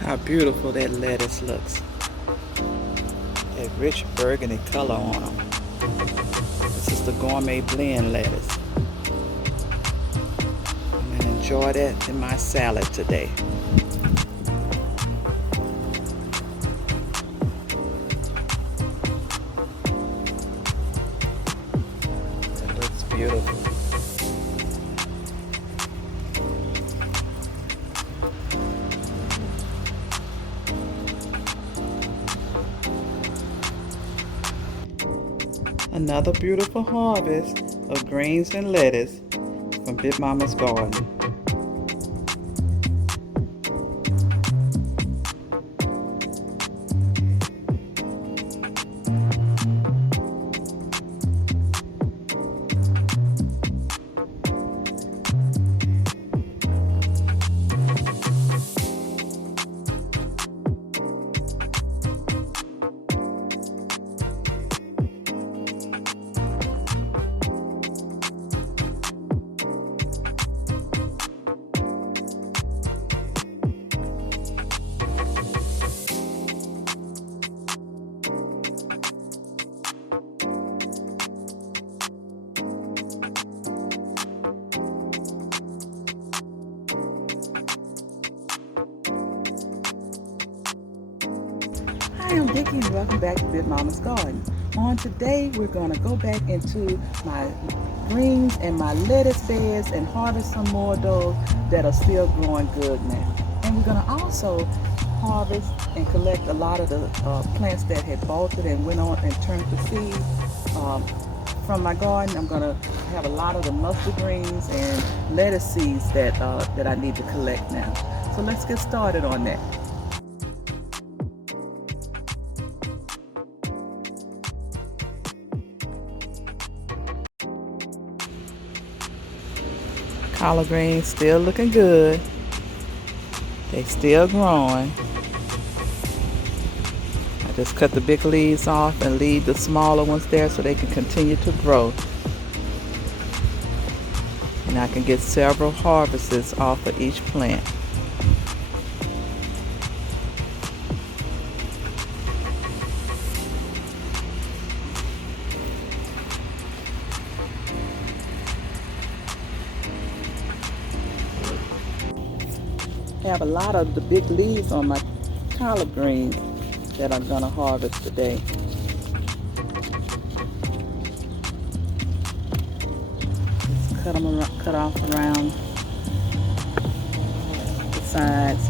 How beautiful that lettuce looks. That rich burgundy color on them. This is the gourmet blend lettuce. I'm going to enjoy that in my salad today. That looks beautiful. Another beautiful harvest of greens and lettuce from Big Mama's garden. Hi, I'm Vicki and welcome back to Big Mama's Garden. On today, we're going to go back into my greens and my lettuce beds and harvest some more of those that are still growing good now. And we're going to also harvest and collect a lot of the plants that had bolted and went on and turned to seed. From my garden, I'm going to have a lot of the mustard greens and lettuce seeds that I need to collect now. So let's get started on that. Collard greens still looking good. They still growing. I just cut the big leaves off and leave the smaller ones there so they can continue to grow. And I can get several harvests off of each plant. I have a lot of the big leaves on my collard greens that I'm going to harvest today. Just cut off around the sides.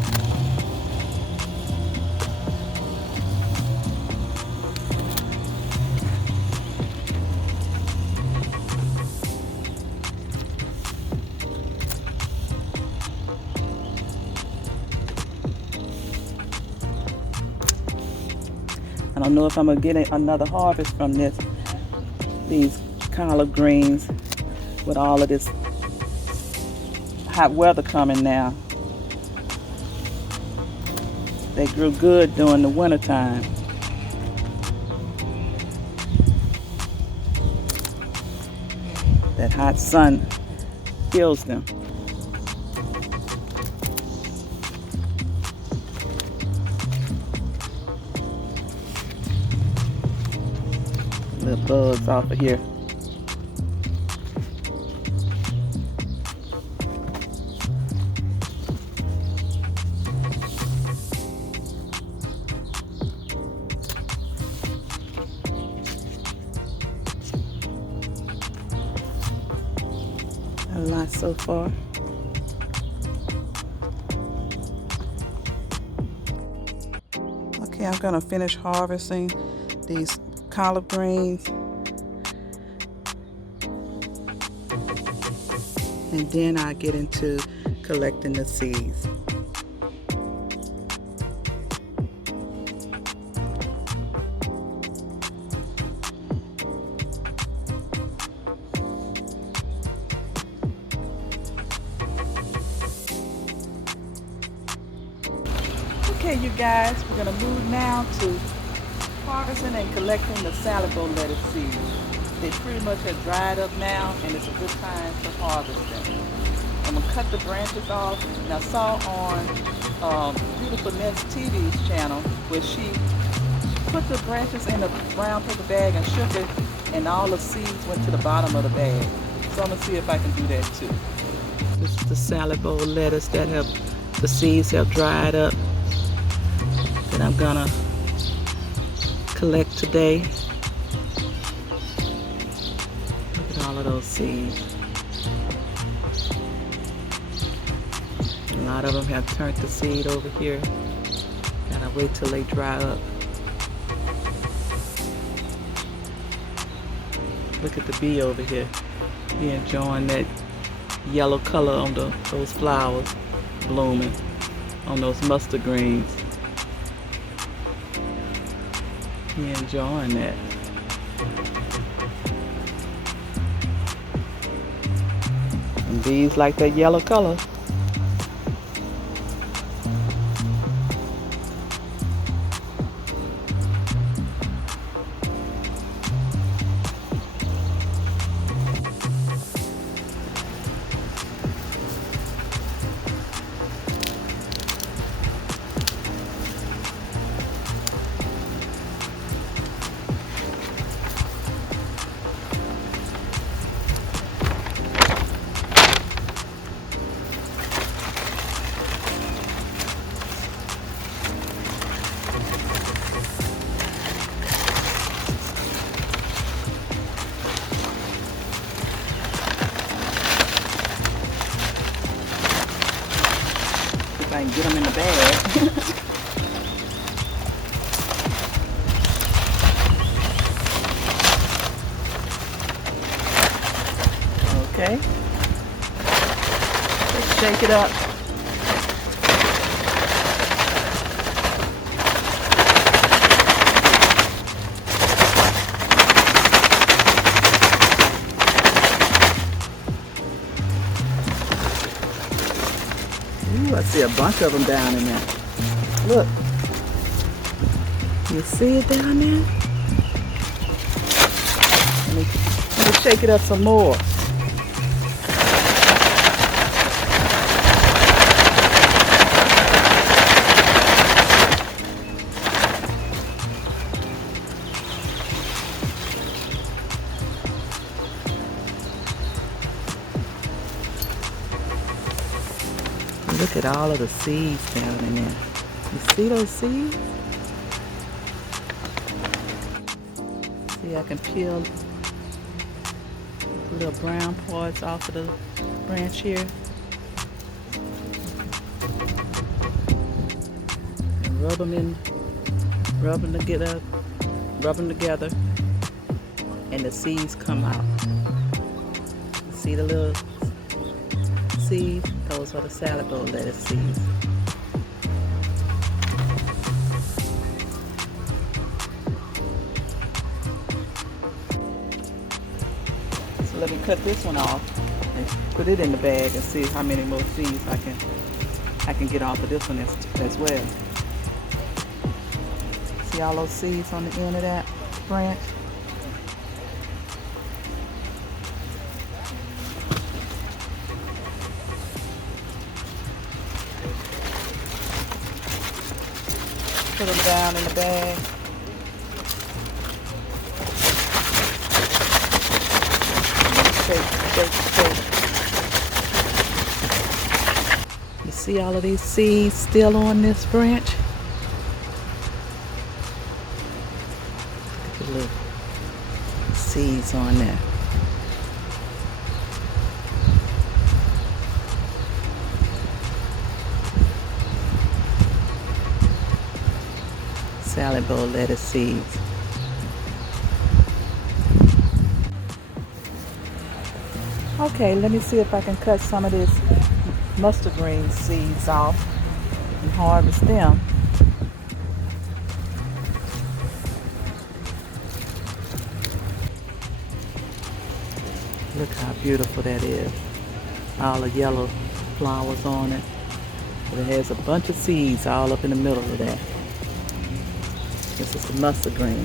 I don't know if I'm going to get another harvest from these collard greens with all of this hot weather coming now. They grew good during the winter time. That hot sun kills them. Little bugs off of here. A lot so far. Okay, I'm gonna finish harvesting these collard greens, and then I'll get into collecting the seeds. Okay, you guys, we're gonna move now to harvesting and collecting the salad bowl lettuce seeds. They pretty much have dried up now, and it's a good time to harvest them. I'm gonna cut the branches off. And I saw on Beautiful Nest TV's channel where she put the branches in a brown paper bag and shook it, and all the seeds went to the bottom of the bag. So I'm gonna see if I can do that too. This is the salad bowl lettuce that the seeds have dried up that I'm gonna collect today. Look at all of those seeds. A lot of them have turned to seed over here. Gotta wait till they dry up. Look at the bee over here. He enjoying that yellow color on those flowers blooming on those mustard greens. He enjoying that. And bees like that yellow color. If I can get them in the bag. Okay. Let's shake it up. Ooh, I see a bunch of them down in there. Look. You see it down there? Let me shake it up some more. Look at all of the seeds down in there. You see those seeds? See, I can peel the little brown parts off of the branch here. And rub them together, and the seeds come out. You see the little seeds? Those are the salad bowl lettuce seeds. So let me cut this one off and put it in the bag and see how many more seeds I can get off of this one as well. See all those seeds on the end of that branch? Put them down in the bag. Shake. You see all of these seeds still on this branch? Look at the little seeds on there. Salad bowl lettuce seeds. Okay, let me see if I can cut some of this mustard green seeds off and harvest them. Look how beautiful that is. All the yellow flowers on it. But it has a bunch of seeds all up in the middle of that. This is the mustard green.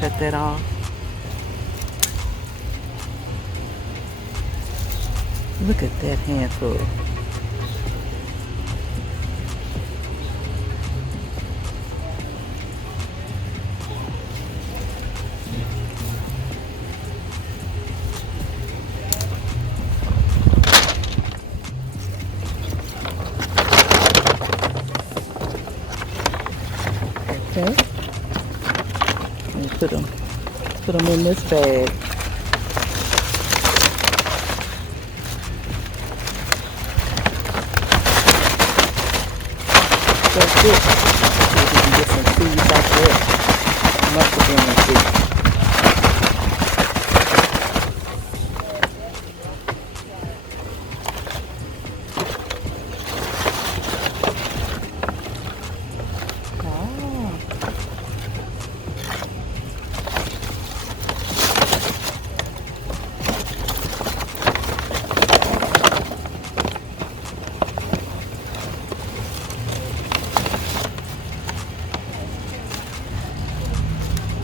cut that off. Look at that handful. Okay, and put them in this bag. That's it. See if we can get some seeds out there. Mustard green seeds.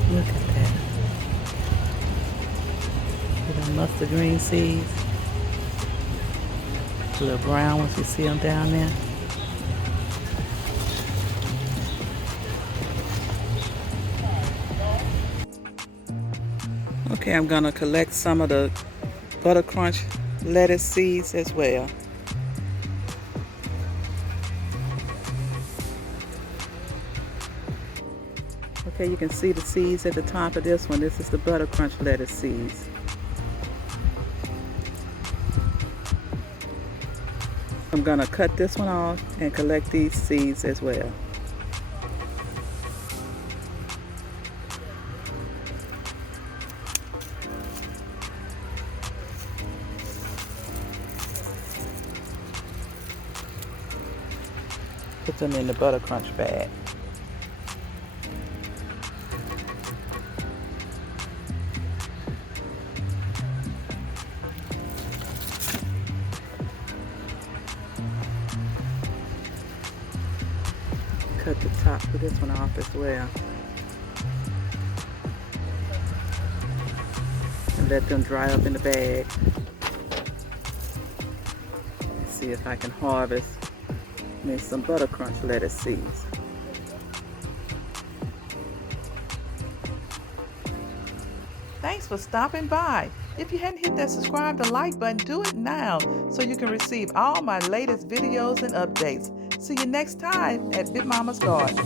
Look at that. Little mustard green seeds. The little brown ones, you see them down there. Okay, I'm gonna collect some of the Butter Crunch lettuce seeds as well. Okay, you can see the seeds at the top of this one. This is the Butter Crunch lettuce seeds. I'm gonna cut this one off and collect these seeds as well. Put them in the Butter Crunch bag. Cut the top of this one off as well. And let them dry up in the bag. Let's see if I can harvest me some Butter Crunch lettuce seeds. Thanks for stopping by. If you hadn't hit that subscribe to like button, do it now so you can receive all my latest videos and updates. See you next time at Big Mama's Garden.